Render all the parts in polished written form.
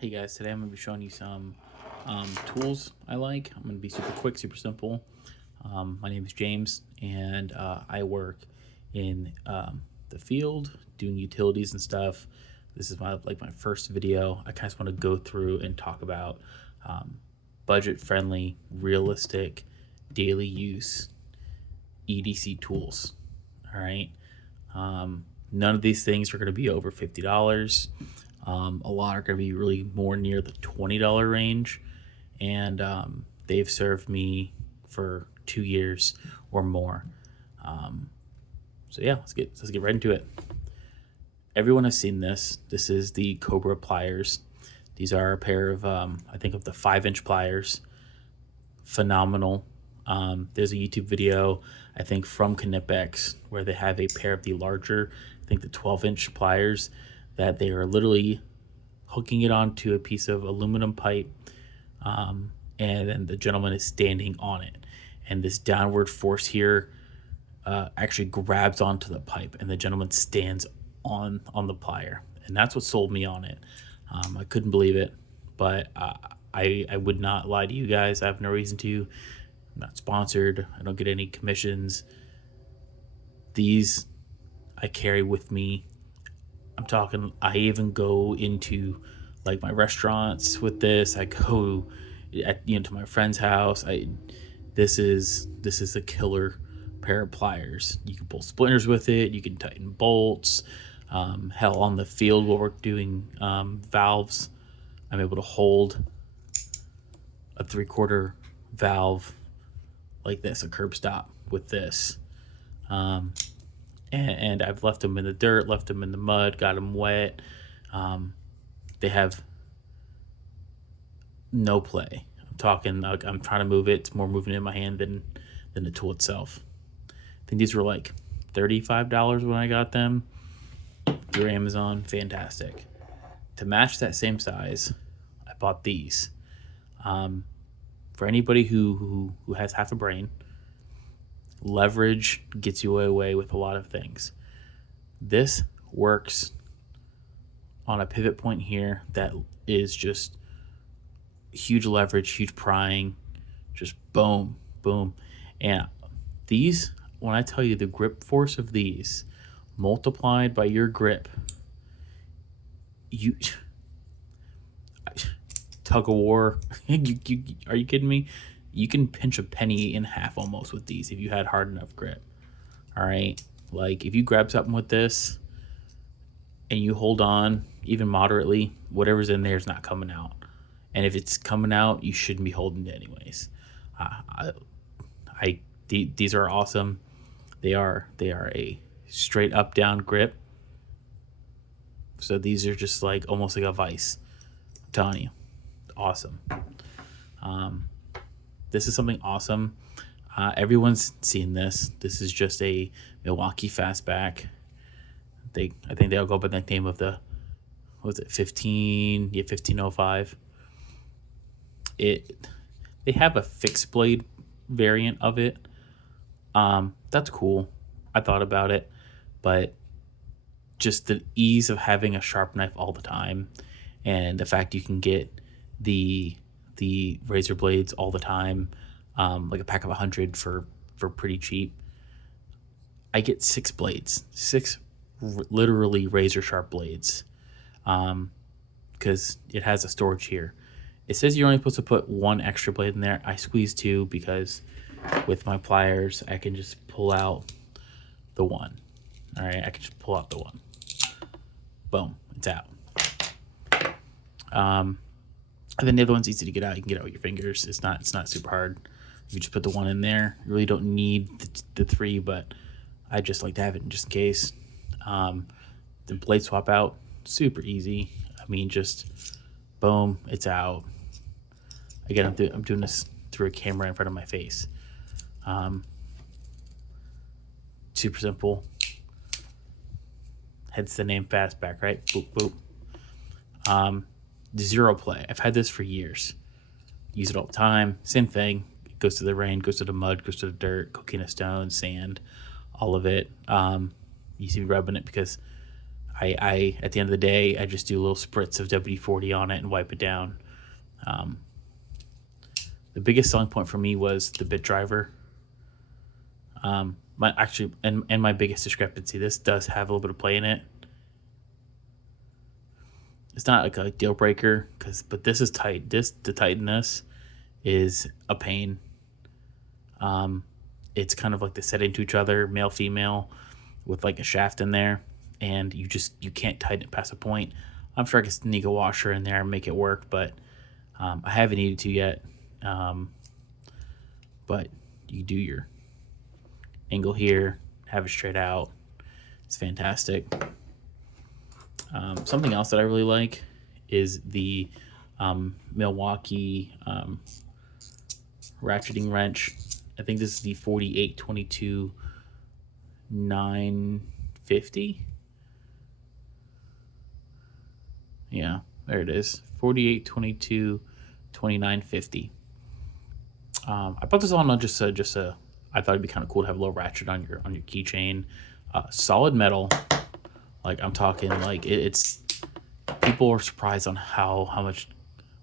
Hey guys, today I'm going to be showing you some tools I like. I'm going to be super quick, super simple. My name is James, and I work in the field doing utilities and stuff. This is my first video. I kind of want to go through and talk about um, budget-friendly, realistic, daily use EDC tools. All right. None of these things are going to be over $50. A lot are going to be really more near the $20 range, and they've served me for 2 years or more. So yeah, let's get right into it. Everyone has seen this. This is the Cobra pliers. These are a pair of I think of the 5-inch pliers. Phenomenal. There's a YouTube video, I think, from Knipex where they have a pair of the larger, I think the 12-inch pliers, that they are literally hooking it onto a piece of aluminum pipe, and then the gentleman is standing on it. And this downward force here actually grabs onto the pipe, and the gentleman stands on the plier. And that's what sold me on it. I couldn't believe it, but I would not lie to you guys. I have no reason to. I'm not sponsored. I don't get any commissions. These I carry with me. I'm talking, I even go into like my restaurants with this. I go to my friend's house. This is a killer pair of pliers. You can pull splinters with it. You can tighten bolts. Hell, on the field where we're doing valves, I'm able to hold a 3/4 valve like this, a curb stop with this. And I've left them in the dirt, left them in the mud, got them wet. They have no play. I'm talking like I'm trying to move it. It's more moving in my hand than the tool itself. I think these were like $35 when I got them through Amazon. Fantastic. To match that same size, I bought these. For anybody who has half a brain, leverage gets you away with a lot of things. This works on a pivot point here that is just huge leverage, huge prying, just boom, boom. And these, when I tell you the grip force of these multiplied by your grip, you tug of war. Are you kidding me? You can pinch a penny in half almost with these if you had hard enough grip. All right, like if you grab something with this and you hold on even moderately, whatever's in there is not coming out. And if it's coming out, you shouldn't be holding it anyways. These are awesome. They are a straight up down grip. So these are just like almost like a vice. I'm telling you, awesome. This is something awesome. Everyone's seen this. This is just a Milwaukee Fastback. I think they'll go by the name of the, what was it, 1505. They have a fixed blade variant of it. That's cool. I thought about it, but just the ease of having a sharp knife all the time, and the fact you can get the razor blades all the time, like a pack of 100 for pretty cheap. I get 6 blades, literally razor sharp blades, because it has a storage here. It says you're only supposed to put 1 extra blade in there. I squeeze 2 because with my pliers I can just pull out the 1. All right, I can just pull out the 1. Boom, it's out. And then the other one's easy to get out. You can get out with your fingers. It's not super hard. You just put the 1 in there. You really don't need the 3, but I just like to have it just in case. The blade swap out, super easy. I mean, just boom, it's out. Again, I'm doing this through a camera in front of my face. Super simple. Hence the name Fastback, right? Boop, boop. Zero play. I've had this for years. Use it all the time. Same thing. It goes to the rain, goes to the mud, goes to the dirt, coquina stone, sand, all of it. You see me rubbing it because I at the end of the day, I just do a little spritz of WD-40 on it and wipe it down. Um, the biggest selling point for me was the bit driver. And my biggest discrepancy, this does have a little bit of play in it. It's not like a deal breaker, but this is tight. To tighten this is a pain. It's kind of like they set into each other, male female, with like a shaft in there, and you can't tighten it past a point. I'm sure I could sneak a washer in there and make it work, but I haven't needed to yet. But you do your angle here, have it straight out. It's fantastic. Something else that I really like is the Milwaukee ratcheting wrench. I think this is the 4822 950. Yeah, there it is. 4822 2950. I bought this on just a. I thought it'd be kind of cool to have a little ratchet on your keychain. Solid metal. Like I'm talking like it's. People are surprised on how much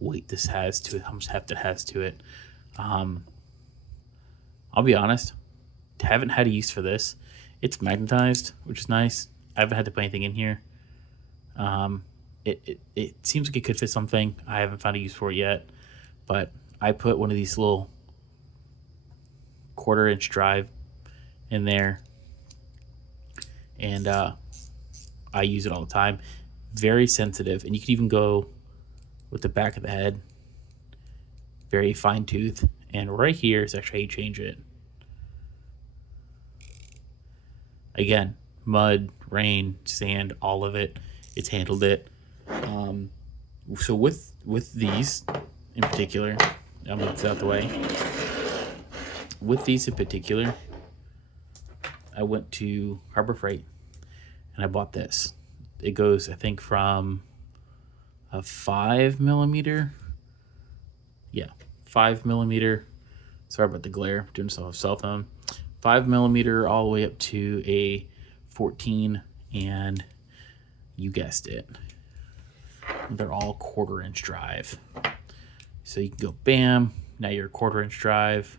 weight this has to it, how much heft it has to it. I'll be honest, haven't had a use for this. It's magnetized, which is nice. I haven't had to put anything in here. It seems like it could fit something. I haven't found a use for it yet, but I put one of these little 1/4-inch drive in there, and I use it all the time. Very sensitive, and you can even go with the back of the head. Very fine tooth, and right here is actually how you change it. Again, mud, rain, sand, all of it. It's handled it. So with these in particular, I'm gonna get out the way. With these in particular, I went to Harbor Freight and I bought this. It goes, I think, from a 5mm. Yeah, 5mm. Sorry about the glare. Doing this on a cell phone. 5mm all the way up to a 14, and you guessed it, they're all 1/4-inch drive. So you can go bam, now you're a 1/4-inch drive,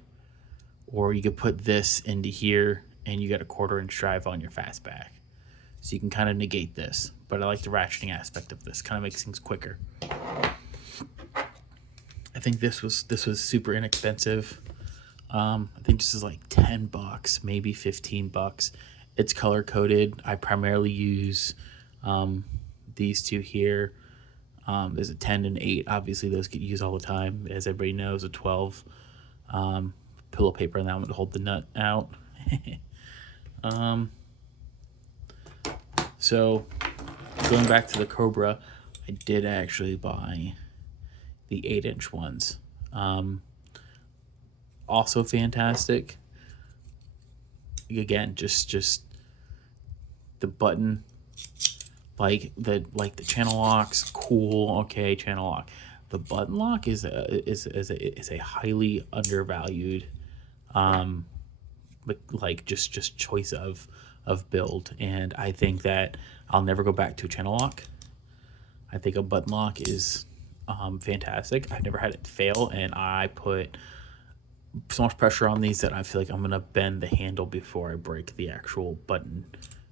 or you could put this into here and you got a 1/4-inch drive on your fastback. So you can kind of negate this, but I like the ratcheting aspect of this. Kind of makes things quicker. I think this was super inexpensive. I think this is like $10, maybe $15. It's color coded. I primarily use these two here. There's a 10 and 8. Obviously, those get used all the time, as everybody knows. A 12 pillow paper on that one to hold the nut out. So going back to the Cobra, I did actually buy the 8-inch ones. Also fantastic. Again, just the button, like the channel lock's cool. Okay, channel lock. The button lock is a highly undervalued, like just choice of build, and I think that I'll never go back to a channel lock. I think a button lock is fantastic. I've never had it fail, and I put so much pressure on these that I feel like I'm gonna bend the handle before I break the actual button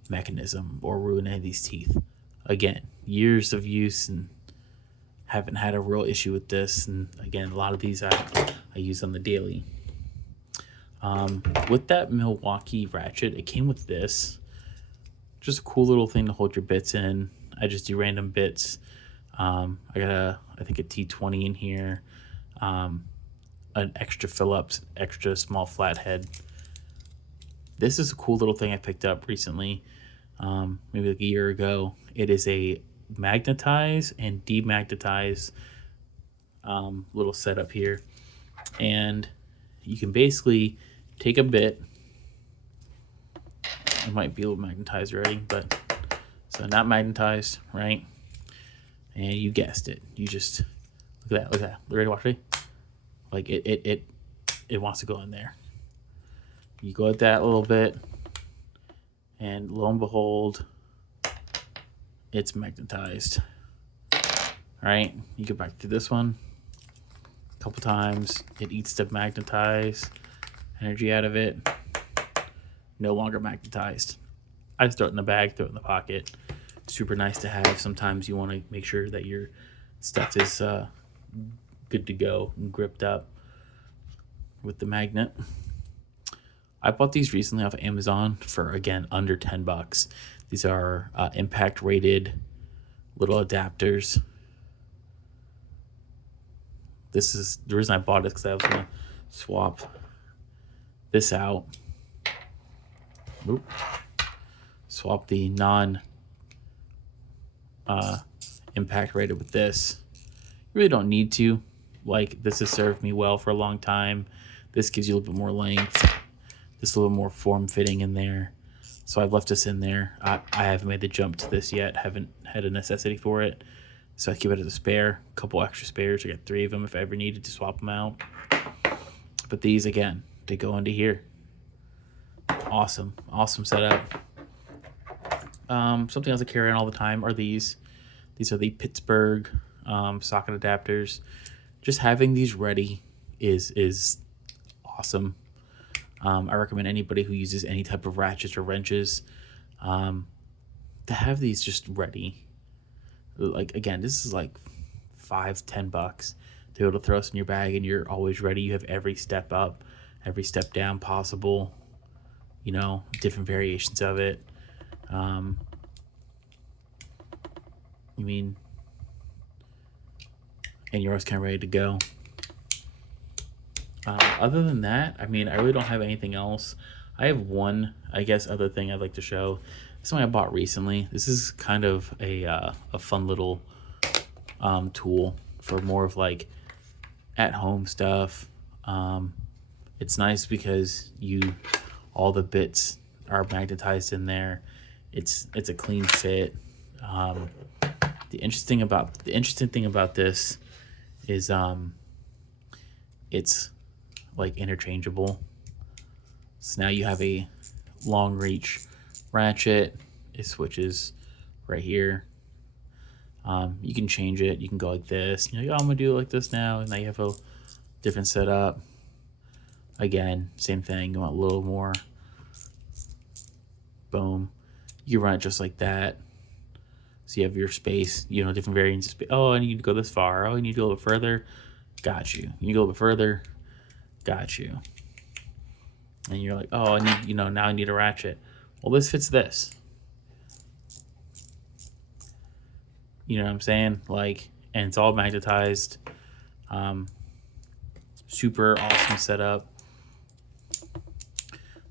mechanism or ruin any of these teeth. Again, years of use and haven't had a real issue with this. And again, a lot of these I use on the daily. With that Milwaukee ratchet, it came with this. Just a cool little thing to hold your bits in. I just do random bits. I got I think a T20 in here. An extra Phillips, extra small flathead. This is a cool little thing I picked up recently, maybe like a year ago. It is a magnetize and demagnetize little setup here, and you can basically take a bit. It might be a little magnetized already, but so not magnetized, right? And you guessed it. You just look at that. You ready to watch it? Like it wants to go in there. You go at that a little bit, and lo and behold, it's magnetized. All right, you go back to this one a couple times. It eats the magnetized energy out of it. No longer magnetized. I just throw it in the bag, throw it in the pocket. Super nice to have. Sometimes you want to make sure that your stuff is good to go and gripped up with the magnet. I bought these recently off of Amazon for, again, under $10. These are impact rated little adapters. This is the reason I bought it, because I was going to swap this out. Oop. Swap the non impact rated with this. You really don't need to. Like, this has served me well for a long time. This gives you a little bit more length. This a little more form fitting in there. So I've left this in there. I haven't made the jump to this yet. Haven't had a necessity for it. So I keep it as a spare. A couple extra spares. I got 3 of them if I ever needed to swap them out. But these, again, they go into here. Awesome. Awesome setup. Something else I carry on all the time are these. These are the Pittsburgh socket adapters. Just having these ready is awesome. I recommend anybody who uses any type of ratchets or wrenches to have these just ready. Like, again, this is like $5-10 to be able to throw this in your bag, and you're always ready. You have every step up, every step down possible, you know, different variations of it. I mean, and you're always kind of ready to go. Other than that, I mean, I really don't have anything else. I have one, I guess, other thing I'd like to show. This is one I bought recently. This is kind of a fun little tool for more of like at-home stuff. It's nice because all the bits are magnetized in there. It's a clean fit. The interesting thing about this is it's like interchangeable. So now you have a long reach ratchet. It switches right here. You can change it. You can go like this. You're like, oh, I'm gonna do it like this now, and now you have a different setup. Again, same thing. You want a little more. Boom. You run it just like that. So you have your space, you know, different variants of space. Oh, I need to go this far. Oh, I need to go a little bit further. Got you. You need to go a little bit further. Got you. And you're like, oh, I need, you know, now I need a ratchet. Well, this fits this. You know what I'm saying? Like, and it's all magnetized. Super awesome setup.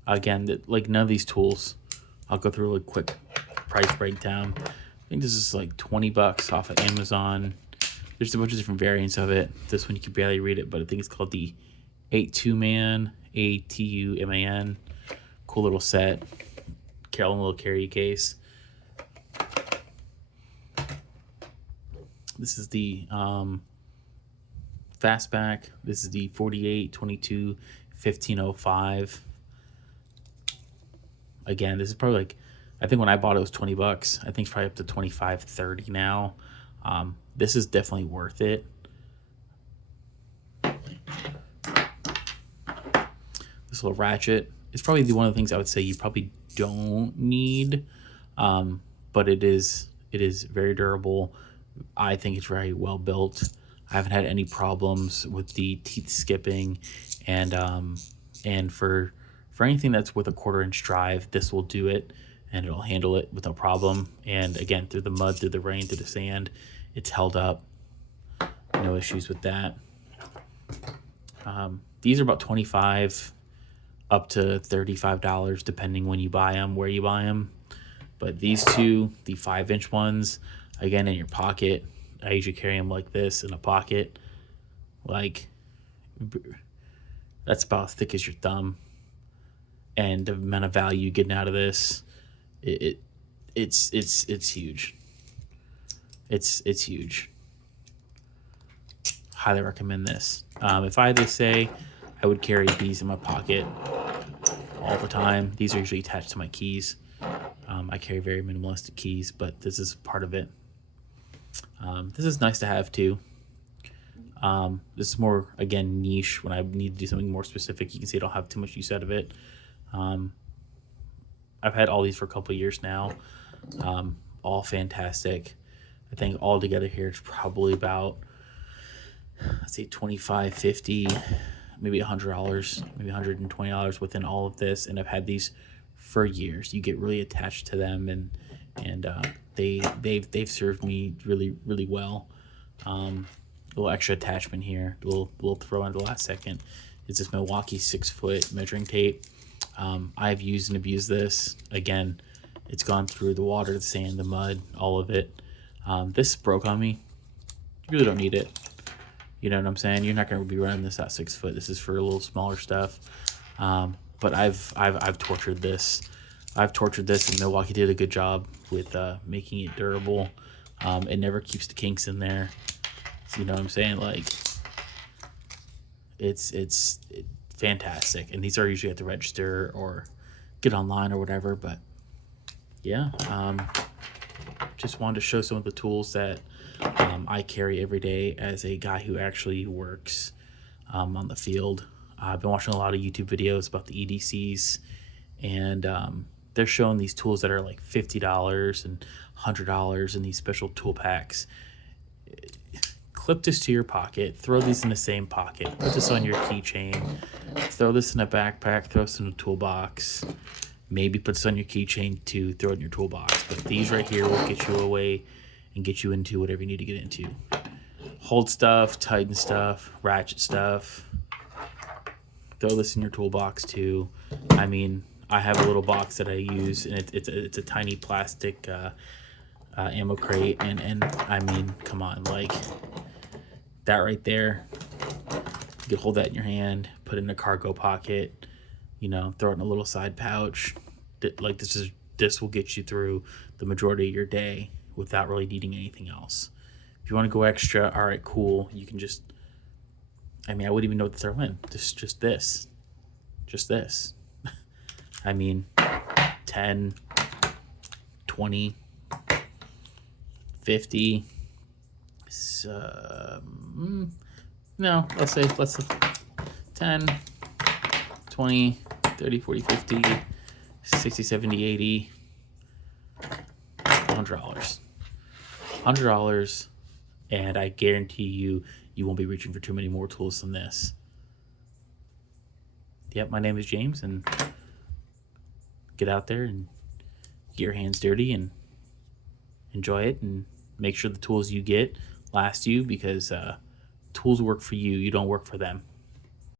Again, like none of these tools, I'll go through a really quick price breakdown. I think this is like $20 off of Amazon. There's a bunch of different variants of it. This one you can barely read it, but I think it's called the A2Man, A-T-U-M-A-N. Cool little set. Carolyn little carry case. This is the Fastback. This is the 4822 1505. Again, this is probably like, I think when I bought it was $20. I think it's probably up to $25-30 now. This is definitely worth it. This little ratchet is probably one of the things I would say you probably don't need, but it is very durable. I think it's very well built. I haven't had any problems with the teeth skipping, and for anything that's with a 1/4-inch drive, this will do it, and it'll handle it with no problem. And again, through the mud, through the rain, through the sand, it's held up. No issues with that. These are about $25 up to $35, depending when you buy them, where you buy them. But these two, the 5-inch ones, again, in your pocket. I usually carry them like this in a pocket. Like, that's about as thick as your thumb. And the amount of value getting out of this, it's huge. It's huge. Highly recommend this. If I had to say, I would carry these in my pocket all the time. These are usually attached to my keys. I carry very minimalistic keys, but this is part of it. This is nice to have too. This is more, again, niche. When I need to do something more specific, you can see I don't have too much use out of it. I've had all these for a couple of years now. All fantastic. I think all together here it's probably about, let's say, $25, $50, maybe $100, maybe $120 within all of this. And I've had these for years. You get really attached to them, and they've served me really, really well. A little extra attachment here, a little throw in the last second. It's this Milwaukee 6-foot measuring tape. I've used and abused this. Again, it's gone through the water, the sand, the mud, all of it. This broke on me. You really don't need it. You know what I'm saying? You're not going to be running this at 6 foot. This is for a little smaller stuff. But I've tortured this. I've tortured this, and Milwaukee did a good job with making it durable. It never keeps the kinks in there. So, you know what I'm saying? Like, it's fantastic. And these are usually at the register or get online or whatever. But yeah, just wanted to show some of the tools that I carry every day as a guy who actually works on the field. I've been watching a lot of YouTube videos about the EDCs, and they're showing these tools that are like $50 and $100 in these special tool packs. Clip this to your pocket, throw these in the same pocket, put this on your keychain, throw this in a backpack, throw this in a toolbox, maybe put this on your keychain to throw it in your toolbox. But these right here will get you away and get you into whatever you need to get into. Hold stuff, tighten stuff, ratchet stuff. Throw this in your toolbox too. I mean, I have a little box that I use, and it's a tiny plastic ammo crate, and I mean, come on, like that right there. You can hold that in your hand, put it in a cargo pocket, you know, throw it in a little side pouch. Like this will get you through the majority of your day without really needing anything else. If you want to go extra, all right, cool. You can just, I mean, I wouldn't even know what to throw in. Just this. I mean, 10, 20, 50. No, let's say 10, 20, 30, 40, 50, 60, 70, 80, $100. $100, and I guarantee you won't be reaching for too many more tools than this. Yep, my name is James, and get out there and get your hands dirty and enjoy it, and make sure the tools you get last you, because tools work for you. You don't work for them.